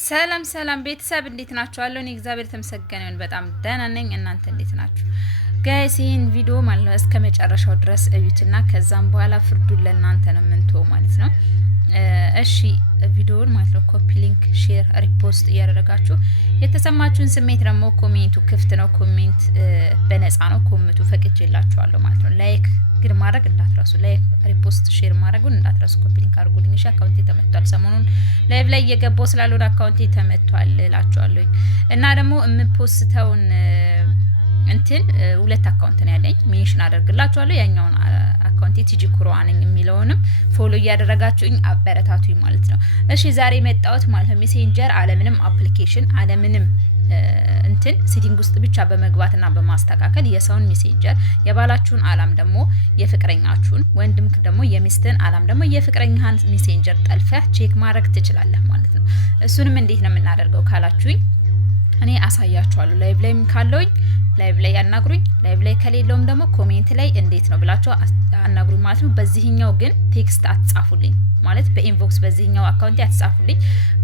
ሰላም ሰላም ቤተሰብ እንዴት ናችሁ? አለሁ እኔ እግዚአብሔር ተመሰገነ ይሁን በጣም ደህና ነኝ። እናንተ እንዴት ናችሁ? ጋይስ ይሄን ቪዲዮ ማለት ነው እስከ መጨረሻው ድረስ እዩትና ከዛም በኋላ ፍርዱን ለእናንተ ነው የምንተው ማለት ነው። እሺ ቪዲዮውን ማለት ነው ኮፒ ሊንክ፣ ሼር፣ ሪፖስት እያደረጋችሁ የተሰማችሁን ስሜት ደግሞ ኮሜንቱ ክፍት ነው። ኮሜንት በነፃ ነው። ኮሜንቱ ፈቅጄላችኋለሁ ማለት ነው። ላይክ ግን ማድረግ እንዳትረሱ። ላይክ፣ ሪፖስት፣ ሼር ማድረጉን እንዳትረሱ። ኮፒ ሊንክ አድርጉልኝ። እሺ አካውንቴ ተመቷል። ሰሞኑን ላይቭ ላይ እየገባው ስላልሆነ አካውንቴ ተመቷል እላችኋለሁ። እና ደግሞ የምፖስተውን እንትን ሁለት አካውንት ነው ያለኝ። ሜንሽን አደርግላችኋለሁ። ያኛውን አካውንቴ ቲጂ ኩሮዋ ነኝ የሚለውንም ፎሎ እያደረጋችሁኝ አበረታቱኝ ማለት ነው። እሺ ዛሬ መጣሁት ማለት ነው ሜሴንጀር አለምንም አፕሊኬሽን አለምንም እንትን ሴቲንግ ውስጥ ብቻ በመግባትና በማስተካከል የሰውን ሜሴንጀር የባላችሁን አላም ደግሞ የፍቅረኛችሁን ወንድም ደግሞ የሚስትን አላም ደግሞ የፍቅረኛህን ሜሴንጀር ጠልፈህ ቼክ ማድረግ ትችላለህ ማለት ነው። እሱንም እንዴት ነው የምናደርገው ካላችሁኝ እኔ አሳያችኋለሁ። ላይቭ ላይም ካለውኝ ላይቭ ላይ ያናግሩኝ፣ ላይቭ ላይ ከሌለውም ደግሞ ኮሜንት ላይ እንዴት ነው ብላችሁ አናግሩኝ ማለት ነው። በዚህኛው ግን ቴክስት አትጻፉልኝ ማለት በኢንቦክስ በዚህኛው አካውንቴ አትጻፉልኝ።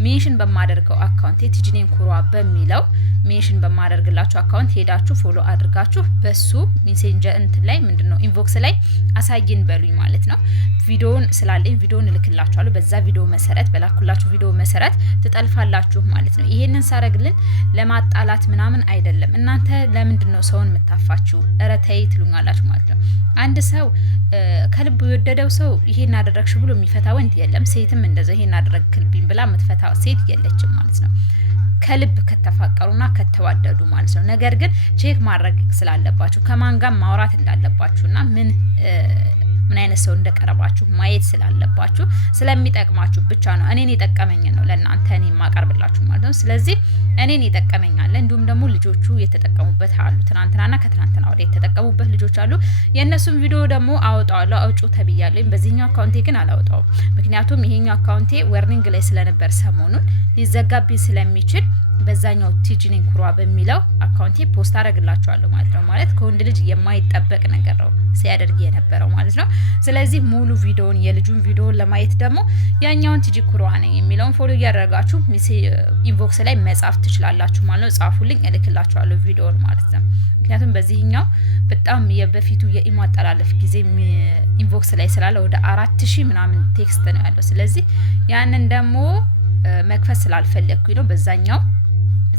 ሜንሽን በማደርገው አካውንቴ ቲጂኔን ኩሯ በሚለው ሜንሽን በማደርግላችሁ አካውንት ሄዳችሁ ፎሎ አድርጋችሁ በሱ ሜሴንጀር እንትን ላይ ምንድነው ኢንቦክስ ላይ አሳይን በሉኝ ማለት ነው። ቪዲዮውን ስላለኝ ቪዲዮውን እልክላችኋለሁ። በዛ ቪዲዮ መሰረት በላኩላችሁ ቪዲዮ መሰረት ትጠልፋላችሁ ማለት ነው። ይሄንን ሳረግልን ለማጣላት ምናምን አይደለም። እናንተ ለምንድነው ሰውን የምታፋችሁ? ኧረ ተይ ትሉኛላችሁ ማለት ነው። አንድ ሰው ከልቡ የወደደው ሰው ይሄን አደረግሽ ብሎ የሚፈታ ወንድ የለም። ሴትም እንደዛ ይሄን አደረግክልብኝ ብላ የምትፈታ ሴት የለችም ማለት ነው። ከልብ ከተፋቀሩና ከተዋደዱ ማለት ነው። ነገር ግን ቼክ ማድረግ ስላለባችሁ ከማን ጋር ማውራት እንዳለባችሁና ምን አይነት ሰው እንደቀረባችሁ ማየት ስላለባችሁ ስለሚጠቅማችሁ ብቻ ነው። እኔን የጠቀመኝ ነው ለእናንተ እኔ ማቀርብላችሁ ማለት ነው። ስለዚህ እኔን ይጠቀመኛል። እንዲሁም ደግሞ ልጆቹ የተጠቀሙበት አሉ። ትናንትናና ከትናንትና ወዲያ የተጠቀሙበት ልጆች አሉ። የእነሱን ቪዲዮ ደግሞ አወጣዋለሁ። አውጩ ተብያለሁ። በዚህኛው አካውንቴ ግን አላወጣውም። ምክንያቱም ይሄኛው አካውንቴ ወርኒንግ ላይ ስለነበር ሰሞኑን ሊዘጋብኝ ስለሚችል በዛኛው ቲጂኔን ኩሯ በሚለው አካውንቴ ፖስት አደርግላችኋለሁ ማለት ነው። ማለት ከወንድ ልጅ የማይጠበቅ ነገር ነው ሲያደርግ የነበረው ማለት ነው። ስለዚህ ሙሉ ቪዲዮውን የልጁን ቪዲዮውን ለማየት ደግሞ ያኛውን ቲጂ ኩሯ ነኝ የሚለውን ፎሎ እያደረጋችሁ ኢንቦክስ ላይ መጻፍ ትችላላችሁ ማለት ነው። ጻፉልኝ፣ እልክላችኋለሁ ቪዲዮውን ማለት ነው። ምክንያቱም በዚህኛው በጣም የበፊቱ የኢሞ አጠላለፍ ጊዜ ኢንቦክስ ላይ ስላለ ወደ 4000 ምናምን ቴክስት ነው ያለው። ስለዚህ ያንን ደግሞ መክፈት ስላልፈለግኩኝ ነው በዛኛው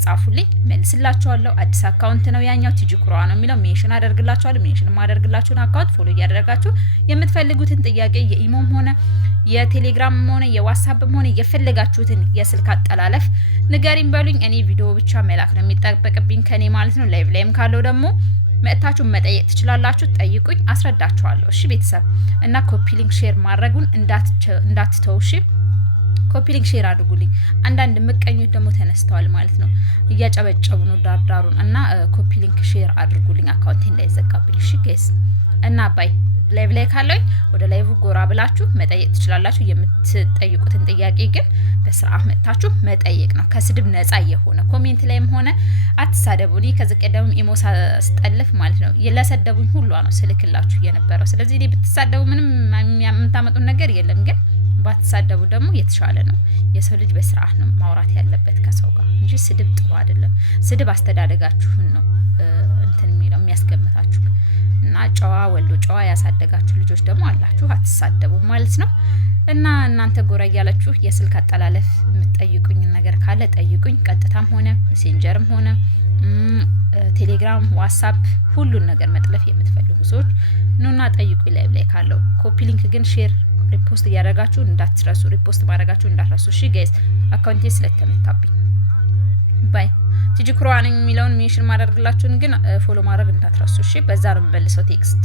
ጻፉልኝ፣ መልስላችኋለሁ። አዲስ አካውንት ነው ያኛው ቲጂ ኩሯ ነው የሚለው ሜንሽን አደርግላችኋለሁ። ሜንሽን ማደርግላችሁን አካውንት ፎሎ እያደረጋችሁ የምትፈልጉትን ጥያቄ የኢሞም ሆነ የቴሌግራምም ሆነ የዋትስአፕም ሆነ የፈለጋችሁትን የስልክ አጠላለፍ ንገሪኝ በሉኝ። እኔ ቪዲዮ ብቻ መላክ ነው የሚጠበቅብኝ ከኔ ማለት ነው። ላይቭ ላይም ካለው ደግሞ መጥታችሁ መጠየቅ ትችላላችሁ። ጠይቁኝ፣ አስረዳችኋለሁ። እሺ ቤተሰብ እና ኮፒ ሊንክ ሼር ማድረጉን እንዳትተው እሺ። ኮፒ ሊንክ ሼር አድርጉልኝ። አንዳንድ ምቀኞች ደግሞ ተነስተዋል ማለት ነው፣ እያጨበጨቡ ነው ዳርዳሩን እና ኮፒ ሊንክ ሼር አድርጉልኝ አካውንቴ እንዳይዘጋብኝ እሺ ጋይስ። እና ባይ ላይቭ ላይ ካለኝ ወደ ላይቭ ጎራ ብላችሁ መጠየቅ ትችላላችሁ። የምትጠይቁትን ጥያቄ ግን በስርዓት መጥታችሁ መጠየቅ ነው፣ ከስድብ ነፃ የሆነ ኮሜንት ላይም ሆነ አትሳደቡኝ። ከዚህ ቀደም ኢሞ ሳስጠልፍ ማለት ነው ለሰደቡኝ ሁሉ ነው ስልክላችሁ የነበረው። ስለዚህ እኔ ብትሳደቡ ምንም የምታመጡት ነገር የለም፣ ግን ባትሳደቡ ደግሞ የተሻለ ነው። የሰው ልጅ በስርዓት ነው ማውራት ያለበት ከሰው ጋር እንጂ ስድብ ጥሩ አይደለም። ስድብ አስተዳደጋችሁን ነው እንትን የሚለው የሚያስገምታችሁ እና ጨዋ ወልዶ ጨዋ ያሳደጋችሁ ልጆች ደግሞ አላችሁ፣ አትሳደቡ ማለት ነው። እና እናንተ ጎራ እያላችሁ የስልክ አጠላለፍ የምትጠይቁኝ ነገር ካለ ጠይቁኝ። ቀጥታም ሆነ ሜሴንጀርም ሆነ ቴሌግራም፣ ዋትስአፕ ሁሉን ነገር መጥለፍ የምትፈልጉ ሰዎች ኑና ጠይቁኝ ላይቭ ላይ ካለው። ኮፒ ሊንክ ግን ሼር ሪፖስት እያደረጋችሁ እንዳትረሱ። ሪፖስት ማድረጋችሁ እንዳትረሱ እሺ ጋይስ። አካውንቴ ስለተመታብኝ ባይ ቲጂ ኩሯ ነኝ የሚለውን ሜንሽን ማድረግላችሁን ግን ፎሎ ማድረግ እንዳትረሱ እሺ። በዛ ነው የምመልሰው ቴክስት